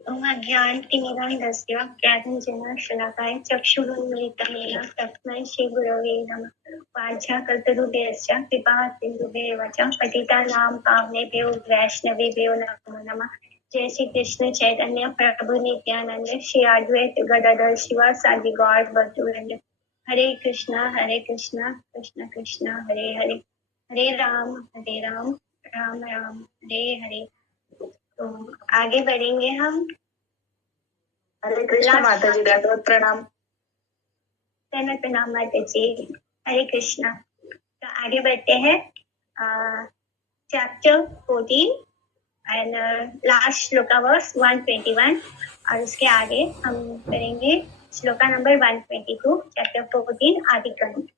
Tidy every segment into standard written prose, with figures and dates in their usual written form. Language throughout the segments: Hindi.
ज्ञानतिमिरान्धस्य ज्ञानञ्जनशलाकाय चक्षुरुन्मीलितं येन तस्मै श्रीगुरवे नमः। वाञ्छाकल्पतरुभ्यश्च कृपासिन्धुभ्येव च पतितानां पावनेभ्यो वैष्णवेभ्यो नमो नमः। जय श्री कृष्ण चैतन्य प्रभु नित्यानंद श्री अद्वैत गदाधर शिवासादि गौर भक्तवृंद। हरे कृष्णा कृष्ण कृष्ण हरे हरे, हरे राम राम राम हरे हरे। तो आगे बढ़ेंगे हम। हरे कृष्ण माता जी, दंडवत प्रणाम। प्रणाम माता जी, हरे कृष्णा। तो आगे बढ़ते हैं chapter 14 and last shloka verse 121 और उसके आगे हम करेंगे श्लोका नंबर 122 चैप्टर 14 आदि कांड।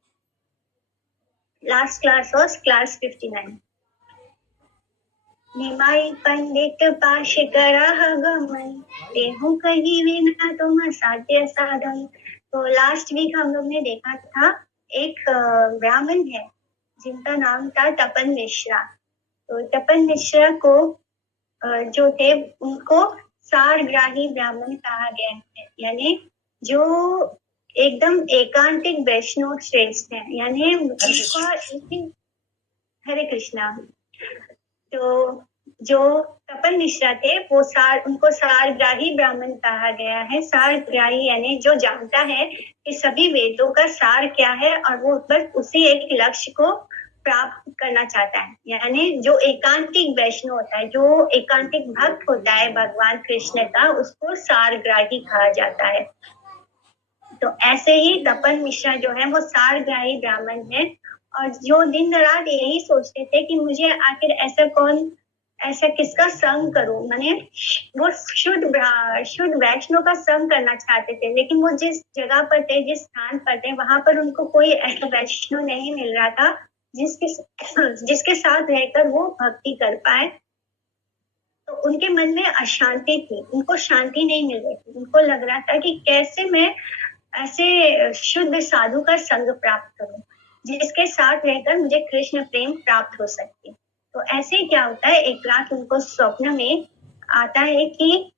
Last class was class 59। निमाई पंडित पाश कराह गमन देहु कहीं विना तुम साध्य साधन। तो लास्ट वीक हम लोग ने देखा था एक ब्राह्मण है जिनका नाम था तपन मिश्रा। तो तपन मिश्रा को जो थे उनको सारग्राही ब्राह्मण कहा गया है, यानी जो एकदम एकांतिक वैष्णव श्रेष्ठ है, यानी उनका हरे कृष्णा। तो जो तपन मिश्रा थे वो उनको सारग्राही ब्राह्मण कहा गया है। सारग्राही यानी जो जानता है कि सभी वेदों का सार क्या है और वो बस उसी एक लक्ष्य को प्राप्त करना चाहता है, यानी जो एकांतिक वैष्णव होता है, जो एकांतिक भक्त होता है भगवान कृष्ण का, उसको सारग्राही कहा जाता है। तो ऐसे ही तपन मिश्रा जो है वो सारग्राही ब्राह्मण है और जो दिन रात यही सोचते थे कि मुझे आखिर ऐसा किसका संग करूं, माने वो शुद्ध वैष्णव का संग करना चाहते थे, लेकिन वो जिस जगह पर थे, जिस स्थान पर थे, वहां पर उनको कोई ऐसा वैष्णव नहीं मिल रहा था जिसके साथ रहकर वो भक्ति कर पाए। तो उनके मन में अशांति थी, उनको शांति नहीं मिल रही थी। उनको लग रहा था कि कैसे मैं ऐसे शुद्ध साधु का संग प्राप्त करूं जिसके साथ रहकर मुझे कृष्ण प्रेम प्राप्त हो सके। तो ऐसे ही क्या होता है, एक रात उनको स्वप्न में आता है कि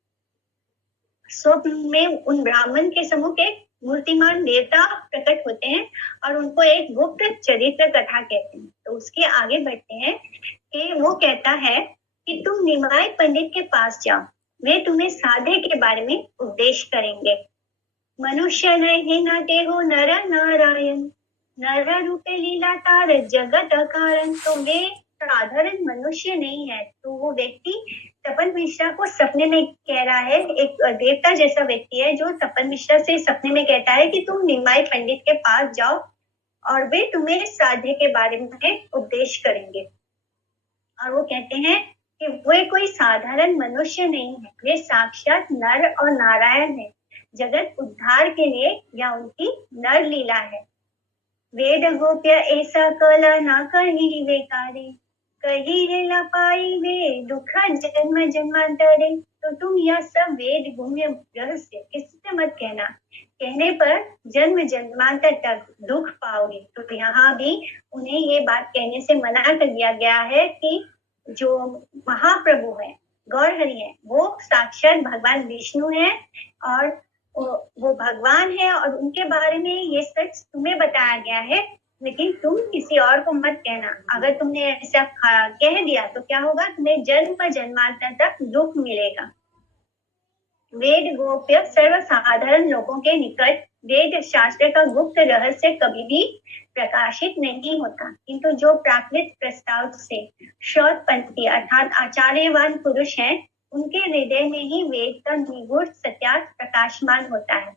स्वप्न में उन ब्राह्मण के सम्मुख एक मूर्तिमान देवता प्रकट होते हैं और उनको एक गुप्त चरित्र कथा कहते हैं। तो उसके आगे बढ़ते हैं कि वो कहता है कि तुम निमाई पंडित के पास जाओ, वे तुम्हें साधे के बारे में उपदेश करेंगे। मनुष्य नहीं न देहो नर नारायण, नर रूपे लीला तार जगत कारण। तो वे साधारण मनुष्य नहीं है। तो वो व्यक्ति तपन मिश्रा को सपने में कह रहा है, एक देवता जैसा व्यक्ति है जो तपन मिश्रा से सपने में कहता है कि तुम निमाई पंडित के पास जाओ और वे तुम्हें साधे के बारे में उपदेश करेंगे। और वो कहते हैं कि वे कोई साधारण मनुष्य नहीं है, वे साक्षात नर और नारायण है। जगत उद्धार के लिए या उनकी नर लीला है। वेद गोप्य ऐसा कला ना कही वे कार्य, कही है लपाई वे दुख जन्म जन्मांतरे। तो तुम यह सब वेद गुह्य रहस्य किसी से मत कहना, कहने पर जन्म जन्मांतर तक दुख पाओगे। तो यहाँ भी उन्हें ये बात कहने से मना कर दिया गया है कि जो महाप्रभु है, गौरहरि है, वो साक्षात भगवान विष्णु है और वो भगवान है और उनके बारे में ये सच तुम्हें बताया गया है, लेकिन तुम किसी और को मत कहना। अगर तुमने ऐसा कह दिया तो क्या होगा, तुम्हें जन्म जन्मांतर तक दुख मिलेगा। वेद गोप्य सर्वसाधारण लोगों के निकट वेद शास्त्र का गुप्त रहस्य कभी भी प्रकाशित नहीं होता, किंतु जो प्राकृत प्रस्ताव से श्रोतपंथी अर्थात आचार्यवान पुरुष हैं, उनके हृदय में ही वेद का निगूढ़ सत्यार्थ प्रकाशमान होता है।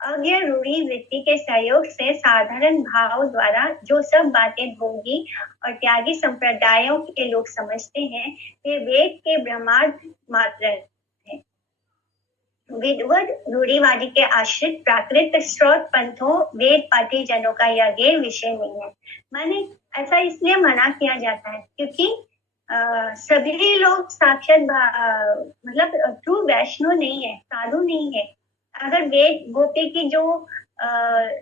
अज्ञ रूढ़ी वृत्ति के सहयोग से साधारण भाव द्वारा जो सब बातें भोगी और त्यागी संप्रदायों के लोग समझते हैं, वे वेद के ब्रह्मार्थ मात्र है। विद्वद रूढ़िवादी के आश्रित प्राकृत स्रोत पंथों वेद पाठी जनों का यह गैर विषय नहीं है। माने ऐसा इसलिए मना किया जाता है क्योंकि सभी लोग साक्षात मतलब ट्रू वैष्णव नहीं है, साधु नहीं है। अगर वेद गोपी की जो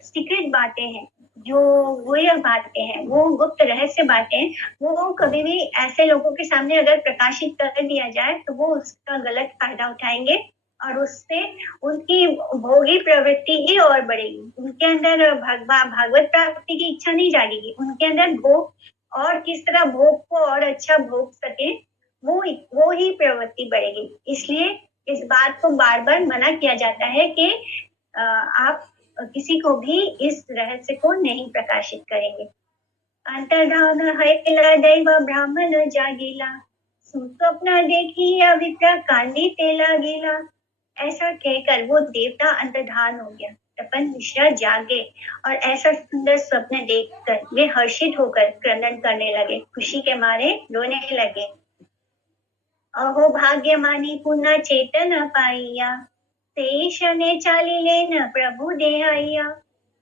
सीक्रेट बातें हैं, जो गुह्य बातें हैं, वो गुप्त रहस्य बातें, वो कभी भी ऐसे लोगों के सामने अगर प्रकाशित कर दिया जाए तो वो उसका गलत फायदा उठाएंगे और उससे उनकी भोगी प्रवृत्ति ही और बढ़ेगी। उनके अंदर भागवत प्राप्ति की इच्छा नहीं जागेगी, उनके अंदर भोग और किस तरह भोग को और अच्छा भोग सके वो ही प्रवृत्ति बढ़ेगी। इसलिए इस बात को बार बार मना किया जाता है कि आप किसी को भी इस रहस्य को नहीं प्रकाशित करेंगे। अंतर्धान है दैव ब्राह्मण जागीला, सुस्वप्न देखी विप्र कांदी तेला गीला। ऐसा कहकर वो देवता अंतर्धान हो गया। तपन मिश्रा जागे और ऐसा सुंदर स्वप्न देखकर वे हर्षित होकर क्रंदन करने लगे, खुशी के मारे रोने लगे। अहो भाग्यमानी पुनः चेतन पाइया, शेष ने चाली लेन प्रभु दे आइया।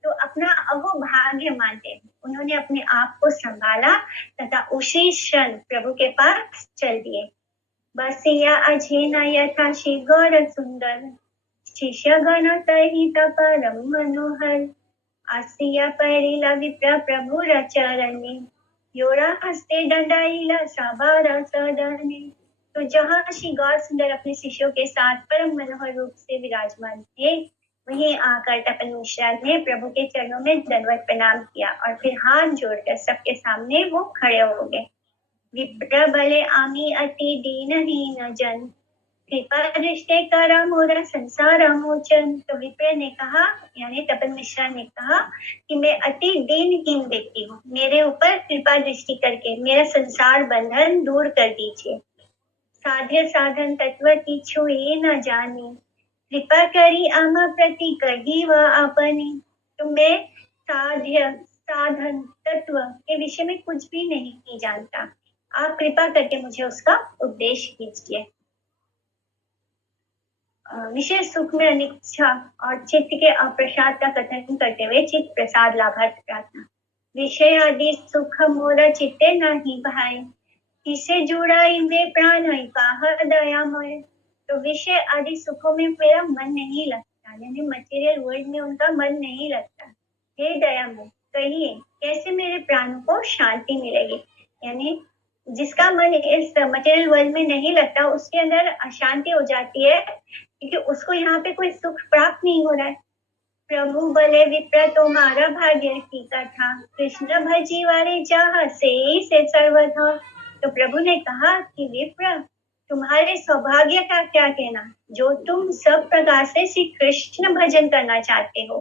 तो अपना अहो भाग्य मानते उन्होंने अपने आप को संभाला तथा उसी क्षण प्रभु के पास चल दिए। बसिया अजीना यथा श्री गौर सुंदर, शिष्य गण सहित परम मनोहर। आसिया परिला विप्र प्रभु चरणी, योरा हस्ते दंडाइला सबारा सदने। तो जहाँ श्री गौर सुंदर अपने शिष्यों के साथ परम मनोहर रूप से विराजमान थे, वहीं आकर तपन मिश्रा ने प्रभु के चरणों में दंडवत प्रणाम किया और फिर हाथ जोड़कर सबके सामने वो खड़े हो गए। विप्र बले आमी अति दीनहीन जन, कृपा दृष्टि करा मोरा संसार मोचन। तो विप्र ने कहा, यानी तपन मिश्रा ने कहा कि मैं अति दीनहीन व्यक्ति हूँ, मेरे ऊपर कृपा दृष्टि करके मेरा संसार बंधन दूर कर दीजिए। साध्य साधन तत्व की छुए न जानी, कृपा करी आमा प्रति कही व अपनी। तो मैं साध्य साधन तत्व के विषय में कुछ भी नहीं जानता, आप कृपा करके मुझे उसका उपदेश कीजिए। विषय सुख में अनिच्छा और चित्त के अप्रसाद का कथन करते हुए चित्त प्रसाद लाभार्थ प्रार्थना। विषय आदि सुख मोरा चित्ते नहीं भाई, किसे जुड़ाई में प्राण काह दयामय। तो विषय आदि सुखों में मेरा मन नहीं लगता, यानी मटेरियल वर्ल्ड में उनका मन नहीं लगता। हे दयामय, कहिए कैसे मेरे प्राणों को शांति मिलेगी। यानी जिसका मन इस मटेरियल वर्ल्ड में नहीं लगता, उसके अंदर अशांति हो जाती है, क्योंकि उसको यहाँ पे कोई सुख प्राप्त नहीं हो रहा है। प्रभु बले विप्र तुम्हारा भाग्य की कथा, कृष्ण भजी वाले चाह से सर्वथा। तो प्रभु ने कहा कि विप्र, तुम्हारे सौभाग्य का क्या कहना, जो तुम सब प्रकार से श्री कृष्ण भजन करना चाहते हो।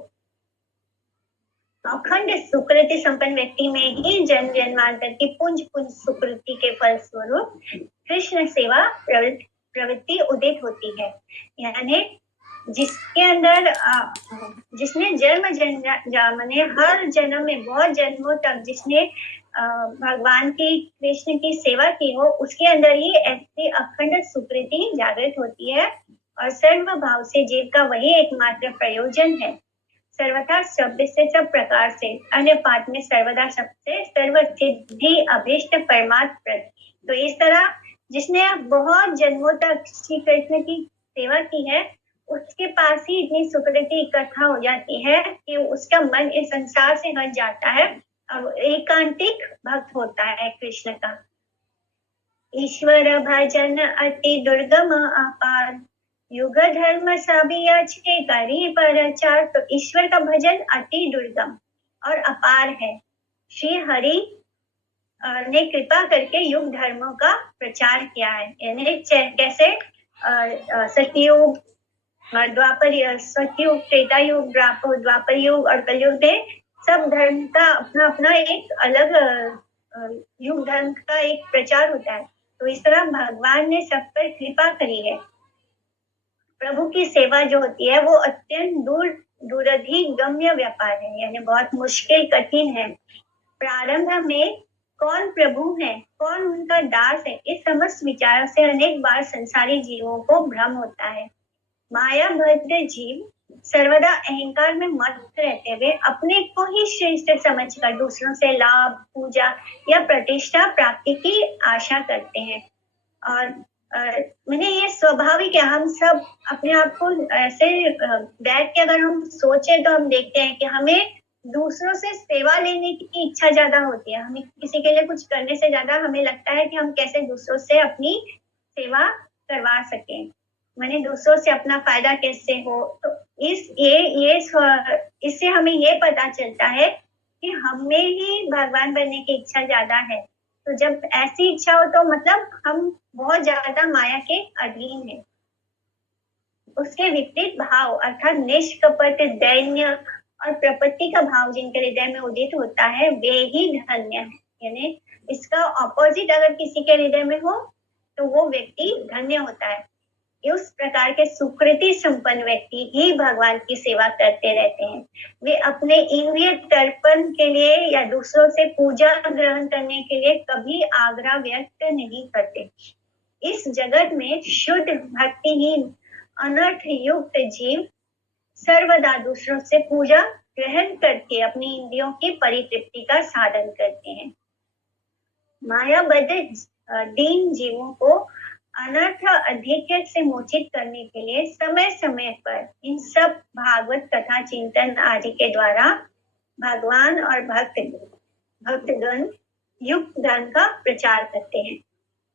अखंड सुकृति संपन्न व्यक्ति में ही जन्म जन्मांतर की पुंज पुंज सुकृति के फल स्वरूप कृष्ण सेवा प्रवृत्ति उदित होती है। यानी जिसके अंदर जिसने जन्म माने हर जन्म में बहुत जन्मों तक जिसने भगवान की कृष्ण की सेवा की हो, उसके अंदर ही ऐसी अखंड सुकृति जागृत होती है और सर्व भाव से जीव का वही एकमात्र प्रयोजन है। सर्वथा शब्द से सब प्रकार से अन्य पाठ में सर्वदा शब्द से सर्व सिद्धि अभिष्ट परमात्म। तो इस तरह जिसने बहुत जन्मों तक श्री कृष्ण की सेवा की है, उसके पास ही इतनी सुकृति इकट्ठा हो जाती है कि उसका मन इस संसार से हट जाता है और एकांतिक भक्त होता है कृष्ण का। ईश्वर भजन अति दुर्गम अपार, युग धर्म सभी अच्छे करी प्रचार। तो ईश्वर का भजन अति दुर्गम और अपार है। श्री हरि ने कृपा करके युग धर्मों का प्रचार किया है। यानी कैसे सतयुग, द्वापर, सतयुग, त्रेता युग, द्वापर युग और कलयुग में सब धर्म का अपना अपना एक अलग युग धर्म का एक प्रचार होता है। तो इस तरह भगवान ने सब पर कृपा करी है। प्रभु की सेवा जो होती है वो अत्यंत दूरधिगम्य व्यापार है, यानी बहुत मुश्किल कठिन है। प्रारंभ में कौन प्रभु है, कौन उनका दास है, इस समस्त विचारों से अनेक बार संसारी जीवों को भ्रम होता है। माया भद्र जीव सर्वदा अहंकार में मस्त रहते हुए अपने को ही श्रेष्ठ समझकर दूसरों से लाभ, पूजा या प्रतिष्ठा प्राप्ति की आशा करते हैं। और मैंने ये स्वाभाविक है, हम सब अपने आप को ऐसे बैठ के अगर हम सोचे तो हम देखते हैं कि हमें दूसरों से सेवा लेने की इच्छा ज्यादा होती है। हमें किसी के लिए कुछ करने से ज्यादा हमें लगता है कि हम कैसे दूसरों से अपनी सेवा करवा सकें। मैंने दूसरों से अपना फायदा कैसे हो। तो इससे हमें ये पता चलता है कि हमें ही भगवान बनने की इच्छा ज्यादा है। तो जब ऐसी इच्छा हो तो मतलब हम बहुत ज्यादा माया के अधीन हैं। उसके विपरीत भाव अर्थात निष्कपट दैन्य और प्रपत्ति का भाव जिनके हृदय में उदित होता है वे ही धन्य है। यानी इसका ऑपोजिट अगर किसी के हृदय में हो तो वो व्यक्ति धन्य होता है। उस प्रकार के सुकृति संपन्न व्यक्ति ही भगवान की सेवा करते रहते हैं। वे अपने इंद्रिय तर्पण के लिए या दूसरों से पूजा ग्रहण करने के लिए कभी आग्रह व्यक्त नहीं करते। इस जगत में शुद्ध भक्तिहीन अनर्थ युक्त जीव सर्वदा दूसरों से पूजा ग्रहण करके अपनी इंद्रियों की परितृप्ति का साधन करते हैं। मायाबद्ध दीन जीवों को अनर्थ अधिक्य से मोचित करने के लिए समय समय पर इन सब भागवत कथा चिंतन आदि के द्वारा भगवान और भक्तगण युक्त धर्म का प्रचार करते हैं।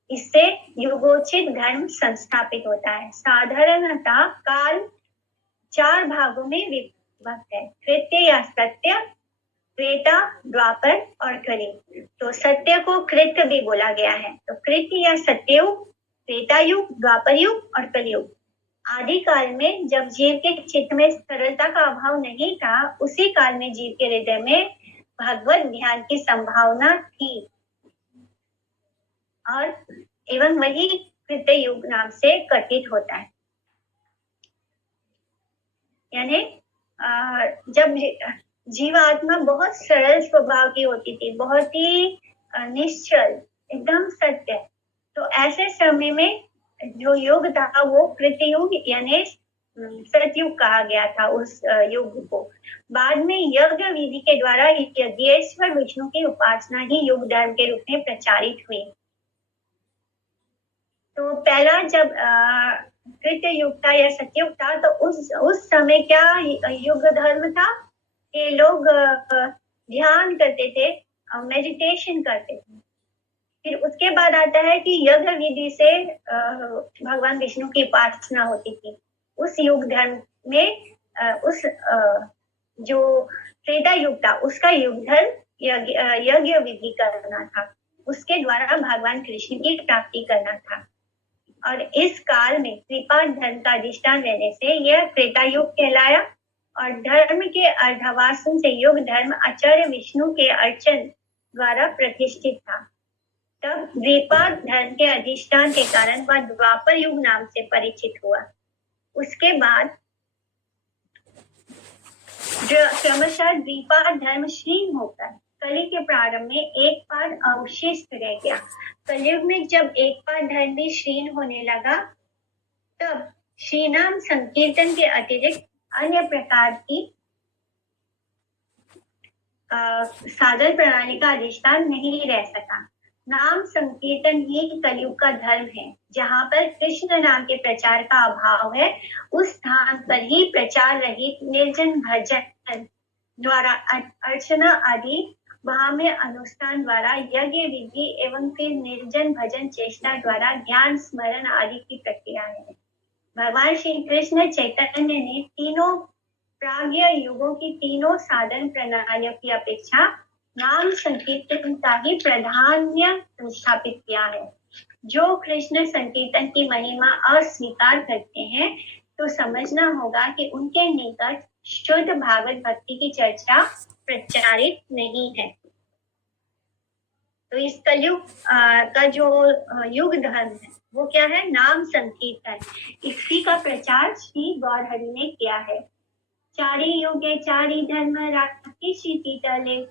इससे युगोचित धर्म संस्थापित होता है। साधारणतः काल 4 भागों में विभक्त है, कृत्य या सत्य, त्रेता, द्वापर और कलियुग। तो सत्य को कृत्य भी बोला गया है। तो कृत्य या सत्ययुग, त्रेता युग, द्वापर युग और कलियुग। आदि काल में जब जीव के चित्त में सरलता का अभाव नहीं था, उसी काल में जीव के हृदय में भगवत ध्यान की संभावना थी और एवं वही कृत्य युग नाम से कथित होता है। यानी जब जीवात्मा बहुत सरल स्वभाव की होती थी, बहुत ही निश्चल, एकदम सत्य, तो ऐसे समय में जो युग था वो कृत्य युग यानी सतयुग कहा गया था उस युग को। बाद में यज्ञ विधि के द्वारा यज्ञेश्वर विष्णु की उपासना ही युग धर्म के रूप में प्रचारित हुई। तो पहला जब कृत्य युग था या सतयुग था तो उस समय क्या युग धर्म था कि लोग ध्यान करते थे, मेडिटेशन करते थे। फिर उसके बाद आता है कि यज्ञ विधि से भगवान विष्णु की उपासना होती थी। उस युग धर्म में उस जो त्रेता युग था उसका युग धर्म यज्ञ विधि करना था, उसके द्वारा भगवान कृष्ण की प्राप्ति करना था। और इस काल में कृपा धर्म का अधिष्ठान रहने से यह त्रेता युग कहलाया और धर्म के अर्धवासन से युग धर्म आचार्य विष्णु के अर्चन द्वारा प्रतिष्ठित था। तब द्विपाद धर्म के अधिष्ठान के कारण वह द्वापर युग नाम से परिचित हुआ। उसके बाद क्रमशः द्विपाद धर्म क्षीण होकर कली के प्रारंभ में एक पाद अवशिष्ट रह गया। कलयुग में जब एक पाद धर्म भी क्षीण होने लगा तब श्री नाम संकीर्तन के अतिरिक्त अन्य प्रकार की साधन प्रणाली का अधिष्ठान नहीं रह सका। नाम संकीर्तन ही कलयुग का धर्म है। जहाँ पर कृष्ण नाम के प्रचार का अभाव है उस स्थान पर ही प्रचार रहित निर्जन भजन द्वारा अर्चना आदि वहां में अनुष्ठान द्वारा यज्ञ विधि एवं फिर निर्जन भजन चेष्टा द्वारा ज्ञान स्मरण आदि की प्रक्रिया है। भगवान श्री कृष्ण चैतन्य ने तीनों प्राज्ञ युगों की तीनों साधन प्रणालियों की अपेक्षा नाम संकीर्तन का ही प्राधान्य संस्थापित किया है। जो कृष्ण संकीर्तन की महिमा अस्वीकार करते हैं तो समझना होगा कि उनके निकट शुद्ध भागवत भक्ति की चर्चा प्रचारित नहीं है। तो इस कलयुग का जो युग धर्म है वो क्या है? नाम संकीर्तन। इसी का प्रचार श्री गौरहरि ने किया है। चारि युगे चारि धर्म राखी क्षिति तले,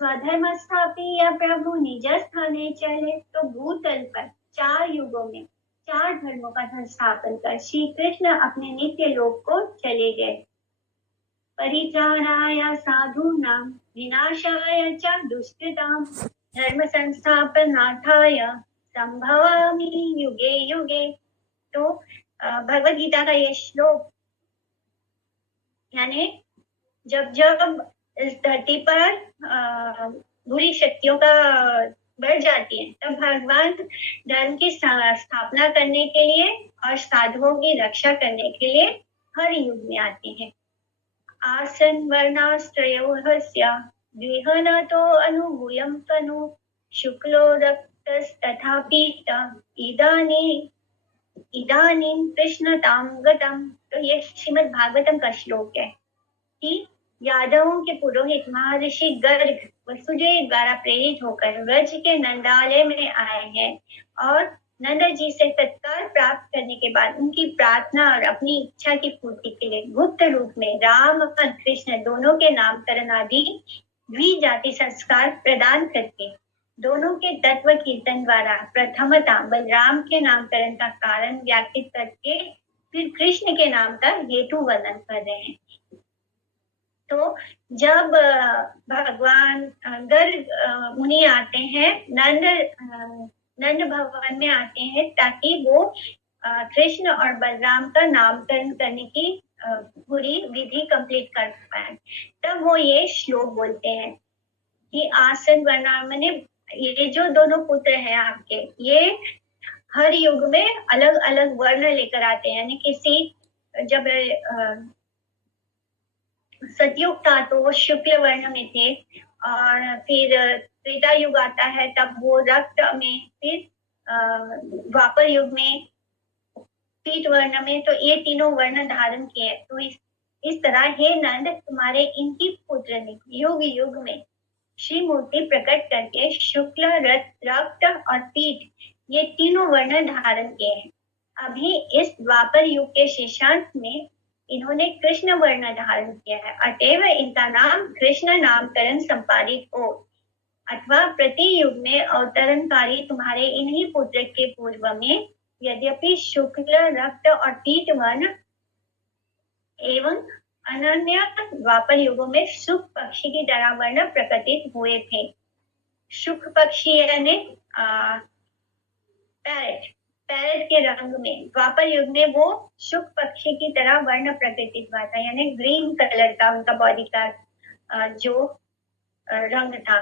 स्वधर्म स्थापिय प्रभु निज स्थाने चले। तो भूतल पर 4 युगों में 4 धर्मों का संस्थापन कर श्री कृष्ण अपने नित्य लोक को चले गए। परित्राणाय साधूनां विनाशाय च दुष्कृतां, धर्म संस्थापनार्थाय संभवामि युगे युगे। तो भगवत गीता का ये श्लोक यानी जब जब इस धरती पर बुरी शक्तियों का बढ़ जाती है, तब भगवान धर्म की स्थापना करने के लिए और साधुओं की रक्षा करने के लिए हर युग में आते हैं। आसन वर्णाश्रयोहस्य गृहणतो अनुभूयं तनु शुक्लो रक्तस्तथा पीत इदानीं कृष्णतां गतम्। तो ये श्रीमद् भागवतम का श्लोक है कि यादवों के पुरोहित महर्षि गर्ग वसुदेव द्वारा प्रेरित होकर व्रज के नंदालय में आए हैं और नंद जी से तत्काल प्राप्त करने के बाद उनकी प्रार्थना और अपनी इच्छा की पूर्ति के लिए गुप्त रूप में राम और कृष्ण दोनों के नामकरण आदि द्विजाति संस्कार प्रदान करके दोनों के तत्व कीर्तन द्वारा प्रथमता बलराम के नामकरण का कारण व्याख्यात करके फिर कृष्ण के नाम का हेतु वर्णन कर रहे हैं। तो जब भगवान गर्ग मुनि आते हैं, नंद भवन में आते हैं ताकि वो कृष्ण और बलराम का नामकरण करने की पूरी विधि कंप्लीट कर पाए, तब वो ये श्लोक बोलते हैं कि आसन वर्णा, मैंने ये जो दोनों पुत्र हैं आपके, ये हर युग में अलग अलग वर्ण लेकर आते हैं। यानी किसी जब सतयुग था तो वो शुक्ल वर्ण में थे और फिर त्रेता युग आता है तब वो रक्त में, फिर द्वापर युग में पीत वर्ण में। तो ये तीनों वर्ण धारण किए। तो इस तरह हे नंद, तुम्हारे इनकी पुत्र ने युग युग में श्री मूर्ति प्रकट करके शुक्ल, रक्त और पीत ये तीनों वर्ण धारण किए हैं। अभी इस द्वापर युग के शेषांत में इन्होंने कृष्ण वर्ण धारण किया है, अतएव इनका नाम कृष्ण नामकरण संपादित हो। अथवा प्रति युग में अवतरणकारी तुम्हारे इन्हीं पुत्र के पूर्व में यद्यपि शुक्ल, रक्त और पीत वर्ण एवं अनन्य द्वापर युगों में सुख पक्षी की तरह वर्ण प्रकटित हुए थे। सुख पक्षी यानी पैरट के रंग में द्वापर युग में वो शुक पक्षी की तरह वर्ण प्रकटित हुआ था, यानी ग्रीन कलर का उनका बॉडी का जो रंग था।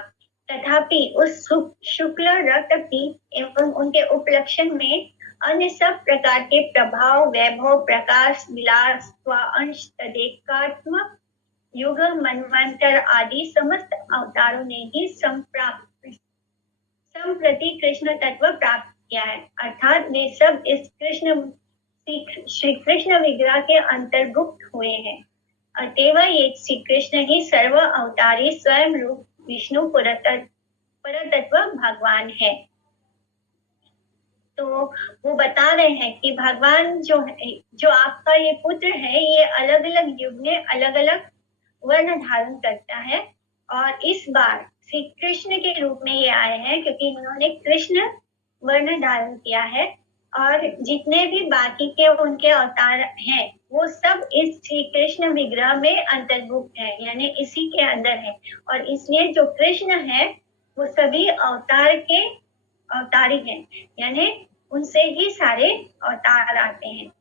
तथापि उस शुक्ल, रक्त, पीत एवं उनके उपलक्षण में अन्य सब प्रकार के प्रभाव, वैभव, प्रकाश, विलास, अंश, तदेकात्म, युग, मनवंतर आदि समस्त अवतारों ने ही संप्रति कृष्ण तत्व प्राप्त किया है, अर्थात वे सब इस श्री कृष्ण विग्रह के अंतर्भुक्त हुए हैं। अतएव ये श्री कृष्ण ही सर्व अवतारी स्वयं रूप विष्णु परतत्व भगवान है। तो वो बता रहे हैं कि भगवान जो आपका ये पुत्र है, ये अलग अलग युग में अलग अलग वर्ण धारण करता है और इस बार श्री कृष्ण के रूप में ये आए हैं क्योंकि इन्होंने कृष्ण वर्ण धारण किया है और जितने भी बाकी के उनके अवतार हैं वो सब इस श्री कृष्ण विग्रह में अंतर्भुक्त है, यानी इसी के अंदर है। और इसलिए जो कृष्ण है वो सभी अवतार के अवतारी हैं, यानी उनसे ही सारे अवतार आते हैं।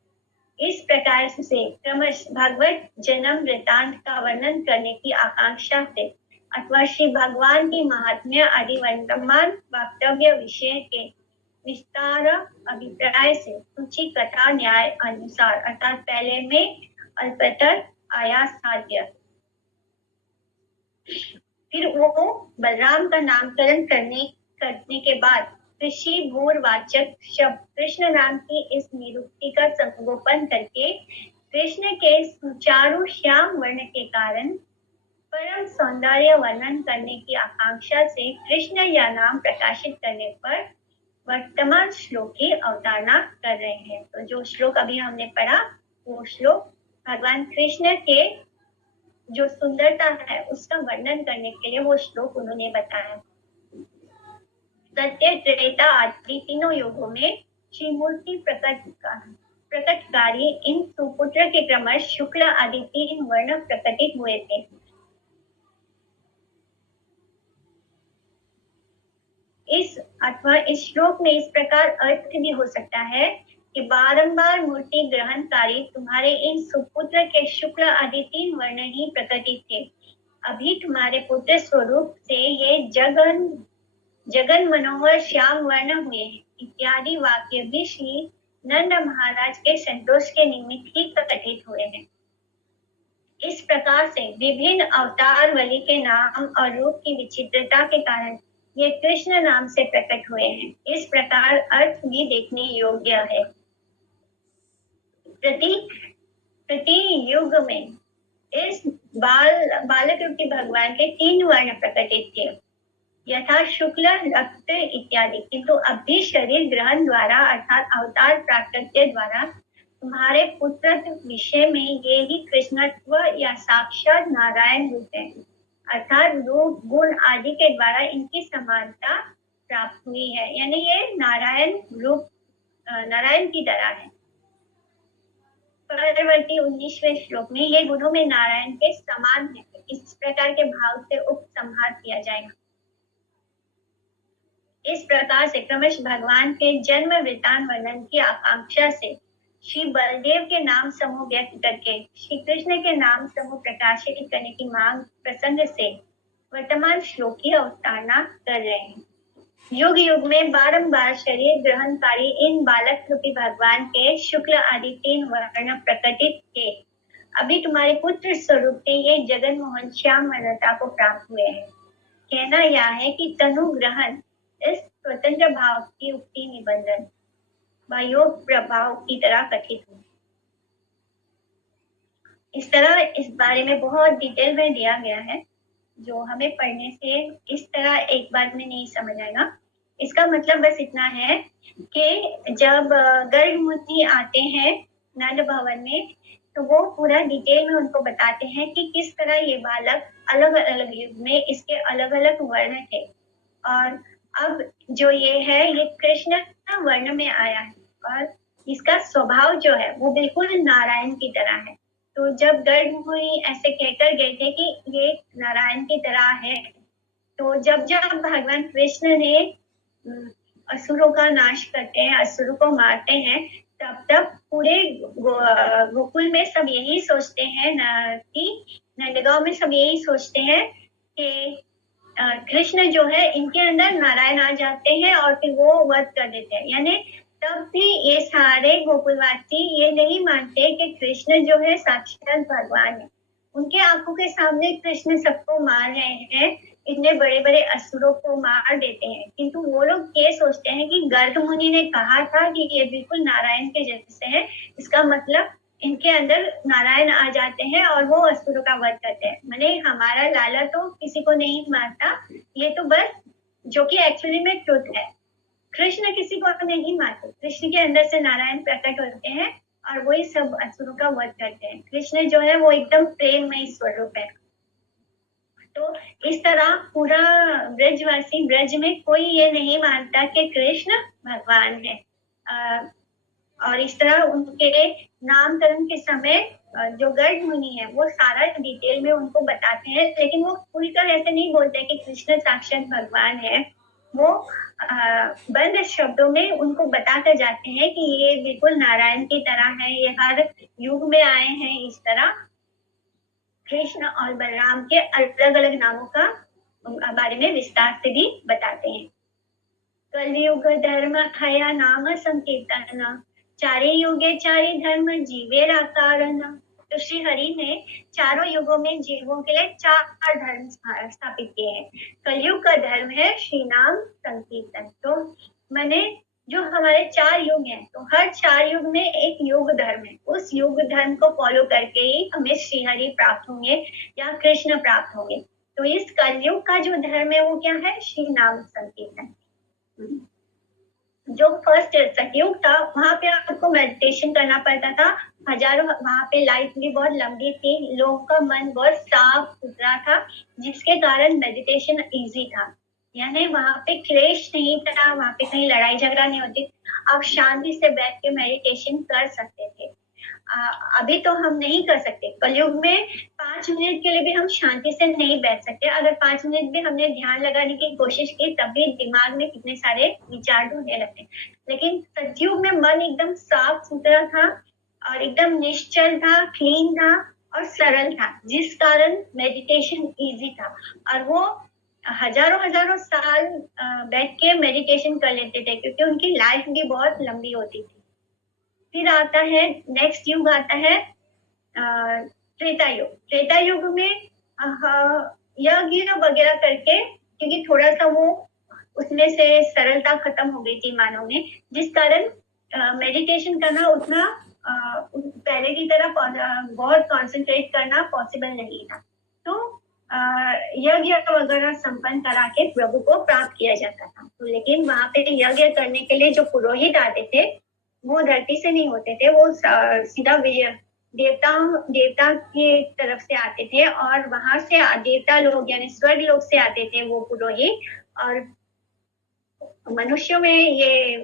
इस प्रकार से क्रमश भगवत जन्म वृतांत का वर्णन करने की आकांक्षा से अथवा श्री भगवान की महात्म्य आदि वर्तमान वक्तव्य विषय के विस्तार अभिप्राय से सूची कथा न्याय अनुसार, अर्थात पहले में अल्पतर आया साध्य। फिर वो बलराम का नामकरण करने के बाद कृषि भूरवाचक शब्द कृष्ण नाम की इस निरुक्ति का संगोपन करके कृष्ण के सुचारु श्याम वर्ण के कारण परम सौंदर्य वर्णन करने की आकांक्षा से कृष्ण या नाम प्रकाशित करने पर वर्तमान श्लोक की अवतारणा कर रहे हैं। तो जो श्लोक अभी हमने पढ़ा वो श्लोक भगवान कृष्ण के जो सुंदरता है उसका वर्णन करने के लिए वो श्लोक उन्होंने बताया। सत्य, त्रेता आदि तीनों युगों में श्री मूर्ति प्रकटकारी इन सुपुत्र के क्रमश शुक्ल आदि तीन वर्ण प्रकटित हुए थे। इस श्लोक में इस प्रकार अर्थ भी हो सकता है कि बारंबार मूर्ति ग्रहणकारी तुम्हारे इन सुपुत्र के शुक्ल आदि तीन वर्ण ही प्रकटित थे। अभी तुम्हारे पुत्र स्वरूप से ये जगन मनोहर श्याम वर्ण हुए हैं इत्यादि वाक्य भी श्री नंद महाराज के संतोष के निमित्त ही कथित हुए हैं। इस प्रकार से विभिन्न अवतार बलि के नाम और रूप की विचित्रता के कारण ये कृष्ण नाम से प्रकट हुए हैं। इस प्रकार अर्थ भी देखने योग्य है। प्रति युग में इस बालक रूपी भगवान के 3 वर्ण प्रकटित थे, यथा शुक्ल, रक्त इत्यादि। किंतु अब भी शरीर ग्रहण द्वारा अर्थात अवतार प्राकट्य द्वारा तुम्हारे पुत्र विषय में ये ही कृष्णत्व या साक्षात नारायण रूप है, अर्थात रूप गुण आदि के द्वारा इनकी समानता प्राप्त हुई है। यानी ये नारायण रूप नारायण की तरह है। परवर्ती 19वें श्लोक में ये गुणों में नारायण के समान है, इस प्रकार के भाव से उपसंहार किया जाएगा। इस प्रकार से क्रमश भगवान के जन्म वृतांत वर्णन की आकांक्षा से श्री बलदेव के नाम समूह व्यक्त करके श्री कृष्ण के नाम समूह प्रकाशित करने की मांग प्रसंग से वर्तमान श्लोक की अवतारणा कर रहे हैं। युग युग में बारंबार शरीर ग्रहणकारी इन बालक रूपी भगवान के शुक्ल आदि 3 वर्ण प्रकटित थे। अभी तुम्हारे पुत्र स्वरूप से ये जगन मोहन श्याम वर्णता को प्राप्त हुए हैं। कहना यह है कि तनु ग्रहण इस स्वतंत्र भाव की उक्ति निबंधन योग प्रभाव की तरह कथित हुई। इस तरह इस बारे में बहुत डिटेल में दिया गया है, जो हमें पढ़ने से इस तरह एक बार में नहीं समझ आएगा। इसका मतलब बस इतना है कि जब गर्ग मुनि आते हैं नंद भवन में, तो वो पूरा डिटेल में उनको बताते हैं कि किस तरह ये बालक अलग अलग युग में इसके अलग अलग वर्ण थे, और अब जो ये है ये कृष्ण वर्ण में आया है और इसका स्वभाव जो है वो बिल्कुल नारायण की तरह है। तो जब गर्ग मुनि ऐसे कहकर गए थे कि ये नारायण की तरह है, तो जब जब भगवान कृष्ण ने असुरों का नाश करते हैं, असुरों को मारते हैं, तब तब पूरे गोकुल में सब यही सोचते हैं कि नंदगांव में सब यही सोचते हैं कि कृष्ण जो है इनके अंदर नारायण आ जाते हैं और फिर वो वध कर देते हैं। यानी तब भी ये सारे गोकुलवासी ये नहीं मानते कि कृष्ण जो है साक्षात भगवान है। उनके आंखों के सामने कृष्ण सबको मार रहे हैं, इतने बड़े बड़े असुरों को मार देते हैं, किंतु वो लोग ये सोचते हैं कि गर्ग मुनि ने कहा था कि ये बिल्कुल नारायण के जैसे है, इसका मतलब इनके अंदर नारायण आ जाते हैं और वो असुरों का वध करते हैं। माने हमारा लाला तो किसी को नहीं मारता, ये तो बस जो कि एक्चुअली में ट्रुथ है। कृष्ण किसी को नहीं मारते, कृष्ण के अंदर से नारायण प्रकट होते हैं और वही सब असुरों का वध करते हैं। कृष्ण जो है वो एकदम प्रेममय स्वरूप है। तो इस तरह पूरा ब्रजवासी ब्रज में कोई ये नहीं मानता कि कृष्ण भगवान है। और इस तरह उनके नामकरण के समय जो गर्ग मुनि है वो सारा डिटेल में उनको बताते हैं, लेकिन वो पूरी तरह ऐसे नहीं बोलते कि कृष्ण साक्षात भगवान है। वो बंद शब्दों में उनको बताते जाते हैं कि ये बिल्कुल नारायण की तरह है, ये हर युग में आए हैं। इस तरह कृष्ण और बलराम के अलग अलग नामों का बारे में विस्तार से भी बताते हैं। कलयुग धर्म हया नाम संकीर्तन, चारे युगे चारे धर्म जीवेरा कारण। तो श्री हरि ने चारों युगों में जीवों के लिए 4 धर्म स्थापित किए हैं। कलयुग का धर्म है श्री नाम संकीर्तन। तो मैंने जो हमारे 4 युग हैं, तो हर 4 युग में एक युग धर्म है, उस युग धर्म को फॉलो करके ही हमें श्री हरि प्राप्त होंगे या कृष्ण प्राप्त होंगे। तो इस कलयुग का जो धर्म है वो क्या है? श्री नाम संकीर्तन। जो फर्स्ट सतयुग था वहां पे आपको मेडिटेशन करना पड़ता था, हजारों, वहां पे लाइफ भी बहुत लंबी थी, लोगों का मन बहुत साफ सुथरा था, जिसके कारण मेडिटेशन इजी था। यानी वहां पे क्लेश नहीं था, वहां पे कहीं लड़ाई झगड़ा नहीं होती, आप शांति से बैठ के मेडिटेशन कर सकते थे। अभी तो हम नहीं कर सकते। कलयुग में 5 मिनट के लिए भी हम शांति से नहीं बैठ सकते। अगर 5 मिनट भी हमने ध्यान लगाने की कोशिश की तब भी दिमाग में कितने सारे विचार ढूंढने लगते। लेकिन सतयुग में मन एकदम साफ सुथरा था और एकदम निश्चल था, क्लीन था और सरल था, जिस कारण मेडिटेशन इजी था। और वो हजारों हजारों साल बैठ के मेडिटेशन कर लेते थे, क्योंकि उनकी लाइफ भी बहुत लंबी होती थी। फिर आता है नेक्स्ट युग, आता है त्रेता युग। त्रेता युग में यज्ञ वगैरह करके, क्योंकि थोड़ा सा वो उसमें से सरलता खत्म हो गई थी मानव में, जिस कारण मेडिटेशन करना उतना पहले की तरह बहुत कॉन्सेंट्रेट करना पॉसिबल नहीं था। तो यज्ञ वगैरह संपन्न करा के प्रभु को प्राप्त किया जाता था। तो लेकिन वहां पे यज्ञ करने के लिए जो पुरोहित आते थे वो धरती से नहीं होते थे, वो सीधा देवता की तरफ से आते थे, और वहां से देवता लोग यानी स्वर्ग लोग से आते थे वो पुरोहित। और मनुष्यों में ये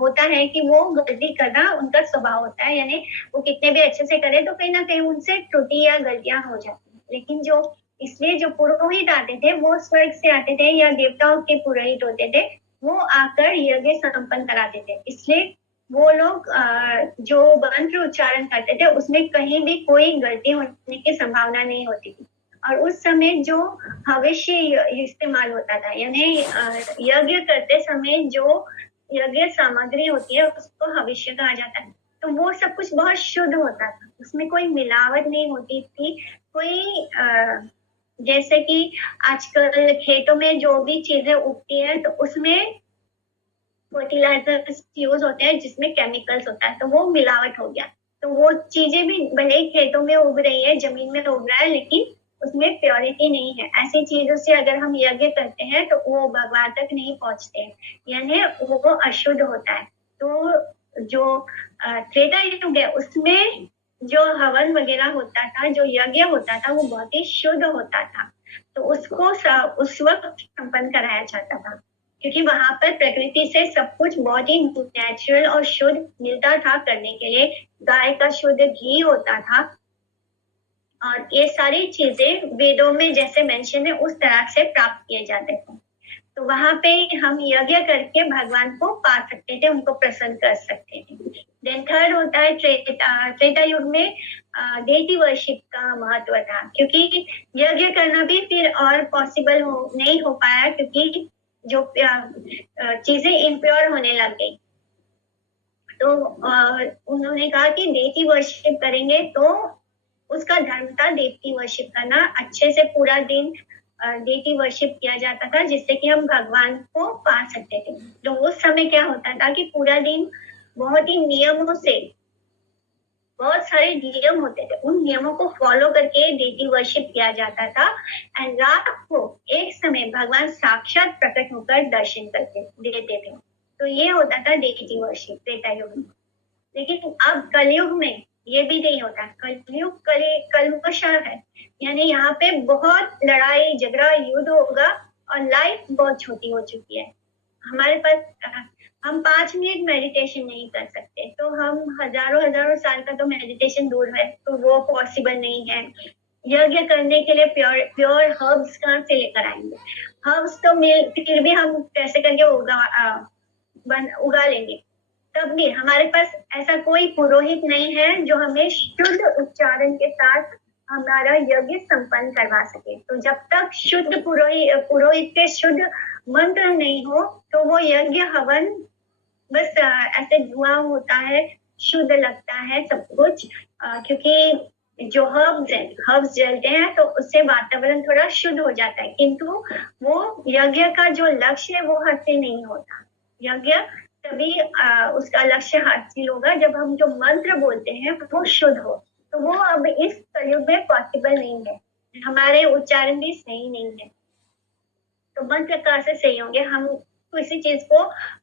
होता है कि वो गलती करना उनका स्वभाव होता है, यानी वो कितने भी अच्छे से करे तो कहीं ना कहीं उनसे त्रुटि या गलतियां हो जाती हैं। लेकिन जो इसलिए जो पुरोहित आते थे वो स्वर्ग से आते थे, या देवताओं के पुरोहित होते थे, वो आकर यज्ञ संपन्न कराते थे। इसलिए वो लोग जो मंत्र उच्चारण करते थे उसमें कहीं भी कोई गलती होने की संभावना नहीं होती थी। और उस समय जो भविष्य इस्तेमाल होता था, यानी यज्ञ करते समय जो यज्ञ सामग्री होती है उसको भविष्य कहा जाता है। तो वो सब कुछ बहुत शुद्ध होता था, उसमें कोई मिलावट नहीं होती थी। कोई जैसे कि आजकल खेतों में जो भी चीजें उगती है तो उसमें फर्टिलाइजर्स यूज होते हैं जिसमें केमिकल्स होता है, तो वो मिलावट हो गया। तो वो चीजें भी भले ही खेतों में उग रही है, जमीन में उग रहा है, लेकिन उसमें प्योरिटी नहीं है। ऐसी चीजों से अगर हम यज्ञ करते हैं तो वो भगवान तक नहीं पहुंचते हैं, यानी वो अशुद्ध होता है। तो जो त्रेता युग है उसमें जो हवन वगैरह होता था, जो यज्ञ होता था, वो बहुत ही शुद्ध होता था। तो उसको उस वक्त संपन्न कराया जाता था, क्योंकि वहां पर प्रकृति से सब कुछ बहुत ही नेचुरल और शुद्ध मिलता था करने के लिए। गाय का शुद्ध घी होता था, और ये सारी चीजें वेदों में जैसे मेंशन है उस तरह से प्राप्त किए जाते थे। तो वहां पे हम यज्ञ करके भगवान को पा सकते थे, उनको प्रसन्न कर सकते थे। देन थर्ड होता है त्रेता युग में डेटी वर्शिप का महत्व था, क्योंकि यज्ञ करना भी फिर और पॉसिबल नहीं हो पाया, क्योंकि जो चीजें इम्प्योर होने लग गई। तो उन्होंने कहा कि देवती वर्शिप करेंगे तो उसका धर्म था देवती वर्शिप करना। अच्छे से पूरा दिन देवती वर्शिप किया जाता था, जिससे कि हम भगवान को पा सकते थे। तो उस समय क्या होता था कि पूरा दिन बहुत ही नियमों से, बहुत सारे नियम होते थे, उन नियमों को फॉलो करके देवती वर्शिप किया जाता था। एंड रात को एक समय भगवान साक्षात प्रकट होकर दर्शन करके देते थे। तो ये होता था देवती वर्शिप त्रेता युग में। लेकिन अब कलयुग में ये भी नहीं होता। कलयुग कलमशा है, यानी यहाँ पे बहुत लड़ाई झगड़ा युद्ध होगा, और लाइफ बहुत छोटी हो चुकी है। हमारे पास हम 5 मिनट मेडिटेशन नहीं कर सकते, तो हम हजारों साल का तो मेडिटेशन दूर है, तो वो पॉसिबल नहीं है। यज्ञ करने के लिए प्योर हर्ब्स कहाँ से लेकर आएंगे? हर्ब्स तो फिर भी हम कैसे करके उगा लेंगे। तब भी हमारे पास ऐसा कोई पुरोहित नहीं है जो हमें शुद्ध उच्चारण के साथ हमारा यज्ञ संपन्न करवा सके। तो जब तक शुद्ध पुरोहित के शुद्ध मंत्र नहीं हो तो वो यज्ञ हवन बस ऐसे धुआं होता है, शुद्ध लगता है सब कुछ। क्योंकि जो हर्ब्स जलते हैं तो उससे वातावरण थोड़ा शुद्ध हो जाता है, किंतु वो यज्ञ का जो लक्ष्य है वो हासिल नहीं होता। यज्ञ तभी उसका लक्ष्य हासिल होगा जब हम जो मंत्र बोलते हैं वो शुद्ध हो। तो वो अब इस कलयुग में पॉसिबल नहीं है, हमारे उच्चारण भी सही नहीं है। तो मंत्र कैसे सही होंगे? हम किसी चीज को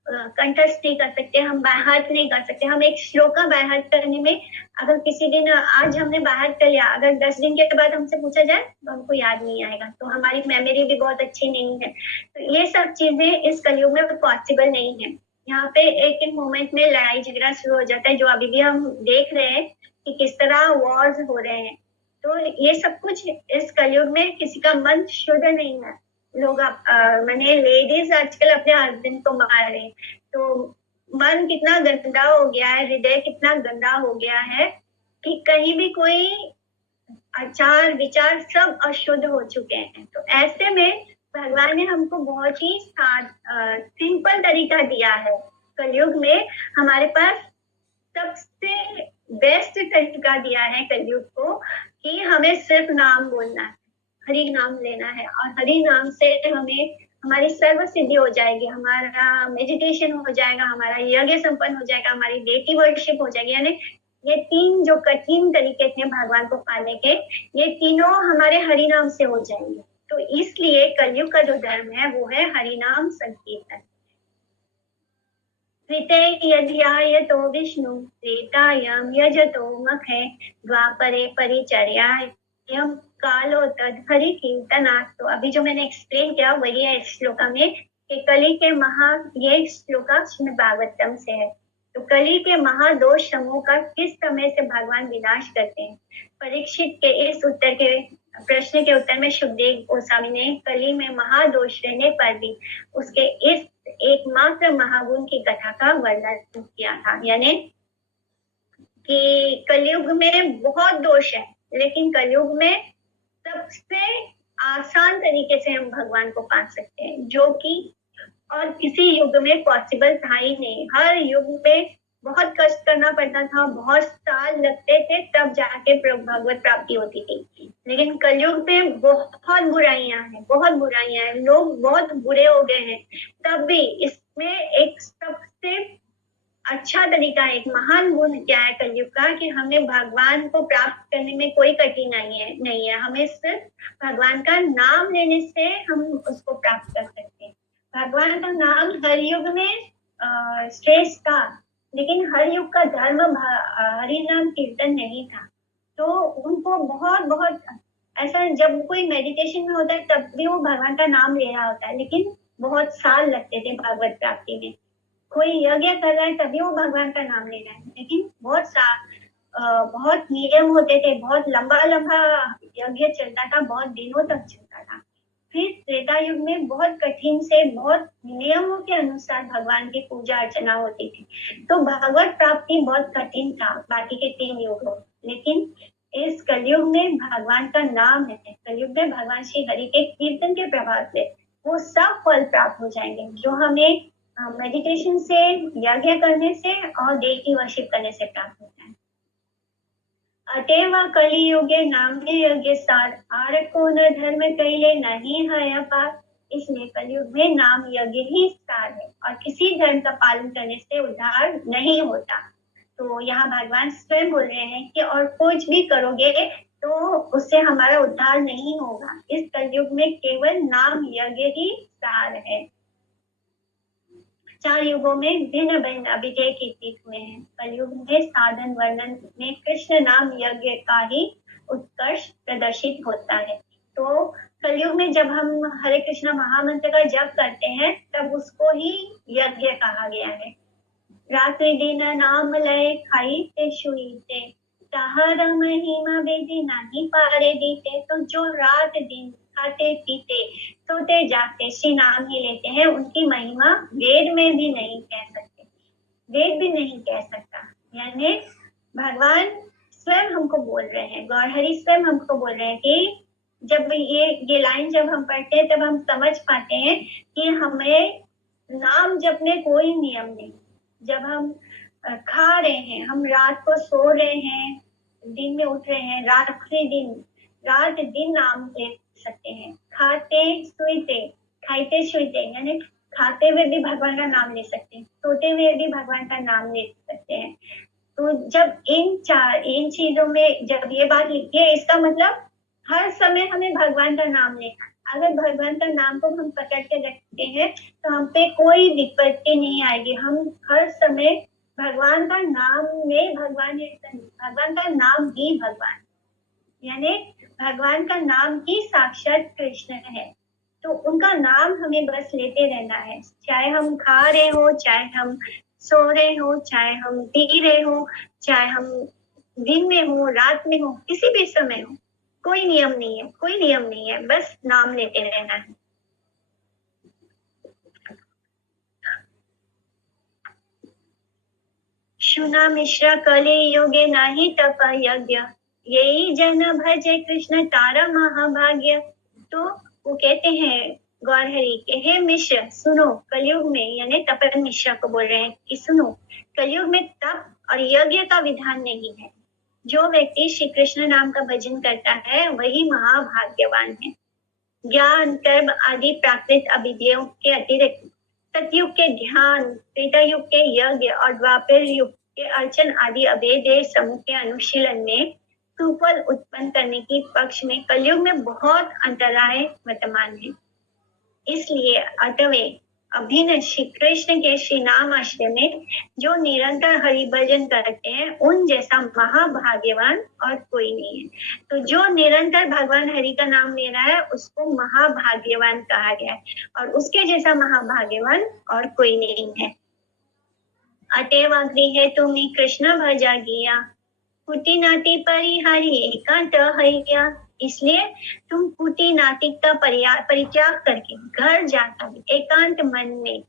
कंठस्थ नहीं कर सकते, हम बाहर नहीं कर सकते। हम एक श्लोक का बाहर करने में अगर किसी दिन आज हमने बाहर कर लिया, अगर 10 दिन के बाद हमसे पूछा जाए तो हमको याद नहीं आएगा, तो हमारी मेमोरी भी बहुत अच्छी नहीं है। तो ये सब चीजें इस कलयुग में पॉसिबल नहीं है। यहाँ पे एक मोमेंट में लड़ाई झगड़ा शुरू हो जाता है, जो अभी भी हम देख रहे हैं कि किस तरह वॉर्स हो रहे हैं। तो ये सब कुछ इस कलयुग में किसी का मन शुद्ध नहीं है। लोग मैंने लेडीज आजकल अपने हस्बैंड को मार रहे हैं, तो मन कितना गंदा हो गया है, हृदय कितना गंदा हो गया है कि कहीं भी कोई आचार विचार सब अशुद्ध हो चुके हैं। तो ऐसे में भगवान ने हमको बहुत ही सिंपल तरीका दिया है। कलयुग में हमारे पास सबसे बेस्ट तरीका दिया है कलयुग को, कि हमें सिर्फ नाम बोलना है, हरि नाम लेना है, और हरि नाम से हमें हमारी सर्व सिद्धि हो जाएगी, हमारा मेडिटेशन हो जाएगा, हमारा यज्ञ संपन्न हो जाएगा, हमारी डेटी वर्शिप हो जाएगी। यानी ये तीन जो कठिन तरीके थे भगवान को पाने के, ये तीनों हमारे हरि नाम से हो जाएंगे। तो इसलिए कलयुग का जो धर्म है वो है हरि नाम संकीर्तन। यतो विष्णु त्रेतायाम यजतो मखे द्वापरे परिचर्यायम कालो तद हरि कीर्तनात्। तो अभी जो मैंने एक्सप्लेन किया वही है इस श्लोका में, कि कली के ये श्लोका श्रीमद् भागवतम से है। तो कली के महादोष समूह का किस समय से भगवान विनाश करते हैं। परीक्षित के इस प्रश्न के उत्तर में सुखदेव गोस्वामी ने कली में महादोष रहने पर भी उसके इस एकमात्र महागुण की कथा का वर्णन किया था। यानी कि कलयुग में बहुत दोष है, लेकिन कलयुग में सबसे आसान तरीके से हम भगवान को पा सकते हैं, जो कि और किसी युग में पॉसिबल था ही नहीं। हर युग में बहुत कष्ट करना पड़ता था, बहुत साल लगते थे, तब जाके भगवत प्राप्ति होती थी। लेकिन कलयुग में बहुत बुराइयां हैं, लोग बहुत बुरे हो गए हैं, तब भी इसमें एक सबसे अच्छा तरीका, एक महान गुण क्या है कलयुग का, कि हमें भगवान को प्राप्त करने में कोई कठिनाई नहीं है। हमें सिर्फ भगवान का नाम लेने से हम उसको प्राप्त कर सकते हैं। भगवान का नाम हर युग में श्रेष्ठ था, लेकिन हर युग का धर्म हरि नाम कीर्तन नहीं था। तो उनको बहुत ऐसा, जब कोई मेडिटेशन में होता है तब भी वो भगवान का नाम ले रहा होता है, लेकिन बहुत साल लगते थे भगवत प्राप्ति में। कोई यज्ञ कर रहा है तभी वो भगवान का नाम ले रहा है, लेकिन बहुत नियम होते थे, बहुत लंबा यज्ञ चलता था, बहुत दिनों तक चलता था। फिर त्रेता युग में बहुत कठिन से, बहुत नियमों के अनुसार भगवान की पूजा अर्चना होती थी। तो भगवत प्राप्ति बहुत कठिन था बाकी के 3 युगों, लेकिन इस कलयुग में भगवान का नाम है। कलयुग में भगवान श्री हरि के कीर्तन के प्रभाव से वो सब फल प्राप्त हो जाएंगे, जो हमें मेडिटेशन से, यज्ञ करने से और डेटी वर्शिप करने से प्राप्त होता है। अतएव कलियुगे नाम यज्ञ सार आर को न धर्म कैले नहीं है अपार। इसलिए कलयुग में नाम यज्ञ ही सार है, और किसी धर्म का पालन करने से उद्धार नहीं होता। तो यहाँ भगवान स्वयं बोल रहे हैं कि और कुछ भी करोगे तो उससे हमारा उद्धार नहीं होगा। इस कलयुग में केवल नाम यज्ञ ही सार है। 4 युगों में भिन्न भिन्न अभिधेय कीर्तित हुए हैं। कलयुग में साधन वर्णन में कृष्ण नाम यज्ञ का ही उत्कर्ष प्रदर्शित होता है। तो कलयुग में जब हम हरे कृष्ण महामंत्र का जप करते हैं तब उसको ही यज्ञ कहा गया है। रात्रि दिन नाम लय खाईते शुईते ताहर महिमा वेदी नहीं पारे दीते। तो जो रात दिन खाते पीते सोते जागते श्री नाम ही लेते हैं, उनकी महिमा वेद में भी नहीं कह सकते, वेद भी नहीं कह सकता। यानी भगवान स्वयं हमको बोल रहे हैं, गौर हरि स्वयं हमको बोल रहे हैं कि जब ये लाइन जब हम पढ़ते हैं तब हम समझ पाते हैं कि हमें नाम जपने कोई नियम नहीं। जब हम खा रहे हैं, हम रात को सो रहे हैं, दिन में उठ रहे हैं, रात दिन नाम ले सकते हैं। खाते सुईते, खाते सुईते यानी खाते हुए भी भगवान का नाम ले सकते हैं, सोते हुए भी भगवान का नाम ले सकते हैं। तो जब इन चीजों में जब ये बात लिखी है, इसका मतलब हर समय हमें भगवान का नाम लेना। अगर भगवान का नाम को हम पकड़ के रखते हैं तो हम पे कोई विपत्ति नहीं आएगी। हम हर समय भगवान का नाम में, भगवान का नाम ही भगवान, यानी भगवान का नाम ही साक्षात कृष्ण है। तो उनका नाम हमें बस लेते रहना है, चाहे हम खा रहे हो, चाहे हम सो रहे हो, चाहे हम पी रहे हो, चाहे हम दिन में हो, रात में हो, किसी भी समय हो। कोई नियम नहीं है, बस नाम लेते रहना है। शुना मिश्रा कले योगे नाही तप यज्ञ, यही जन भजे कृष्ण तारा महाभाग्य। तो वो कहते हैं गौरहरि के हे मिश्र सुनो, कलयुग में, यानी तपन मिश्रा को बोल रहे हैं कि सुनो, कलयुग में तप और यज्ञ का विधान नहीं है। जो व्यक्ति श्री कृष्ण नाम का भजन करता है वही महाभाग्यवान है। ज्ञान, कर्म आदि प्राकृत अभिधेयों के अतिरिक्त सतयुग के ध्यान, त्रेता युग के यज्ञ और द्वापर युग के अर्चन आदि अभेद समूह के अनुशीलन में सुफल उत्पन्न करने की पक्ष में कलयुग में बहुत अंतराय वर्तमान है। इसलिए अतवे अभिन्न श्री कृष्ण के श्री नाम आश्रय में जो निरंतर हरि भजन करते हैं उन जैसा महाभाग्यवान और कोई नहीं है। तो जो निरंतर भगवान हरि का नाम ले रहा है उसको महाभाग्यवान कहा गया है, और उसके जैसा महाभाग्यवान और कोई नहीं है। अतएव गृह तुम्हें कृष्ण भजा गया, कुटी नाटी परिहारी एकांत हरिया। इसलिए तुम कुटी नाटिक का परित्याग करके घर जाकर एकांत मन में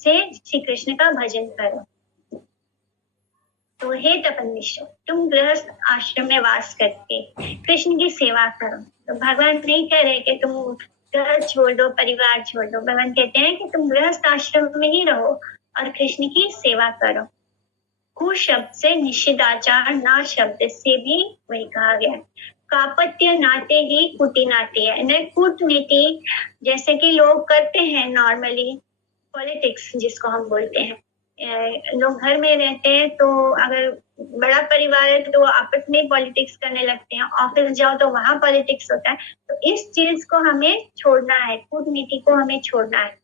से श्री कृष्ण का भजन करो। तो हे तपन मिश्र, तुम गृहस्थ आश्रम में वास करके कृष्ण की सेवा करो। तो भगवान नहीं कह रहे कि तुम घर छोड़ दो, परिवार छोड़ दो। भगवान कहते हैं कि तुम गृहस्थ आश्रम में ही रहो और कृष्ण की सेवा करो। कु शब्द से निषिद्धाचार, ना शब्द से भी वही कहा गया है। कापट्य नाते ही कुटी नाते है। कूटनीति जैसे कि लोग करते हैं नॉर्मली, पॉलिटिक्स जिसको हम बोलते हैं, लोग घर में रहते हैं तो अगर बड़ा परिवार है तो आपस में पॉलिटिक्स करने लगते हैं, ऑफिस जाओ तो वहां पॉलिटिक्स होता है। तो इस चीज को हमें छोड़ना है, कूटनीति को हमें छोड़ना है।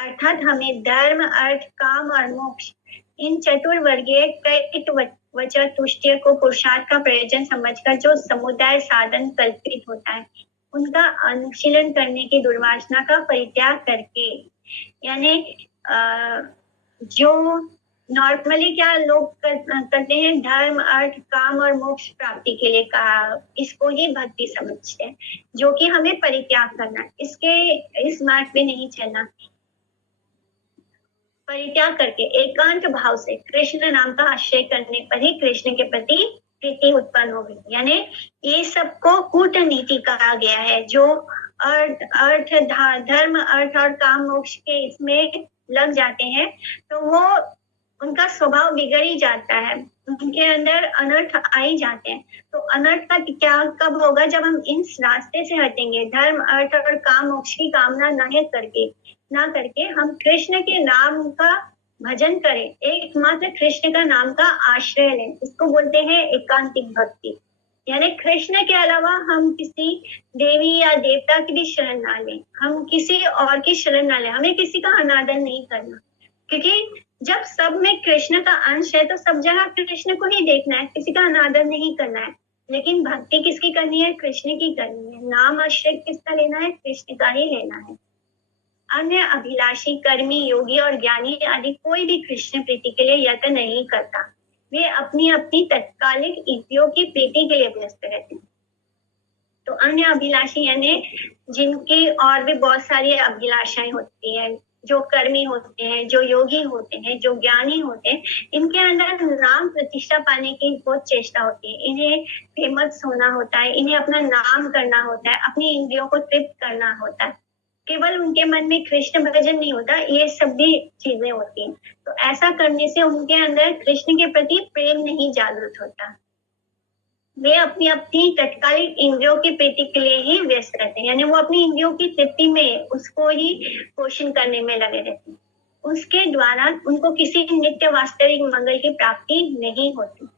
अर्थात हमें धर्म, अर्थ, काम और मोक्ष इन चतुर्वर्गीय कैट वचन तुष्टिय को पुरुषार्थ का प्रयोजन समझकर जो समुदाय साधन कल्पित होता है उनका अनुशीलन करने की दुर्वासना का परित्याग करके, यानी जो नॉर्मली क्या लोग करते हैं, धर्म, अर्थ, काम और मोक्ष प्राप्ति के लिए कहा, इसको ही भक्ति समझते हैं, जो कि हमें परित्याग करना, इस मार्ग पे नहीं चलना। परित्याग करके एकांत भाव से कृष्ण नाम का आश्रय करने पर ही कृष्ण के प्रति प्रीति उत्पन्न होगी। यानी ये सबको कूटनीति कहा गया है। जो अर्थ, धर्म, अर्थ और काम मोक्ष के इसमें लग जाते हैं तो वो उनका स्वभाव बिगड़ ही जाता है, उनके अंदर अनर्थ आ ही जाते हैं। तो अनर्थ का त्याग कब होगा? जब हम इस रास्ते से हटेंगे, धर्म, अर्थ और काम मोक्ष की कामना ना करके हम कृष्ण के नाम का भजन करें, एकमात्र कृष्ण का नाम का आश्रय लें। इसको बोलते हैं एकांतिक भक्ति। यानी कृष्ण के अलावा हम किसी देवी या देवता की भी शरण ना लें, हम किसी और की शरण ना लें, हमें किसी का अनादर नहीं करना, क्योंकि जब सब में कृष्ण का अंश है तो सब जगह कृष्ण को ही देखना है, किसी का अनादर नहीं करना है। लेकिन भक्ति किसकी करनी है? कृष्ण की करनी है। नाम आश्रय किसका लेना है? कृष्ण का ही लेना है। अन्य अभिलाषी, कर्मी, योगी और ज्ञानी आदि कोई भी कृष्ण प्रीति के लिए यत्न नहीं करता। वे अपनी अपनी तत्कालिक इंद्रियों की प्रीति के लिए व्यस्त रहते हैं। तो अन्य अभिलाषी यानी जिनकी और भी बहुत सारी अभिलाषाएं होती हैं, जो कर्मी होते हैं, जो योगी होते हैं, जो ज्ञानी होते हैं, इनके अंदर नाम प्रतिष्ठा पाने की बहुत चेष्टा होती है। इन्हें फेमस होना होता है, इन्हें अपना नाम करना होता है, अपनी इंद्रियों को तृप्त करना होता है। केवल उनके मन में कृष्ण भजन नहीं होता, ये सब भी चीजें होती हैं। तो ऐसा करने से उनके अंदर कृष्ण के प्रति प्रेम नहीं जागृत होता। वे अपनी अपनी तत्कालिक इंद्रियों की प्रीति के लिए ही व्यस्त रहते हैं, यानी वो अपनी इंद्रियों की तृप्ति में उसको ही पोषण करने में लगे रहते हैं। उसके द्वारा उनको किसी नित्य वास्तविक मंगल की प्राप्ति नहीं होती।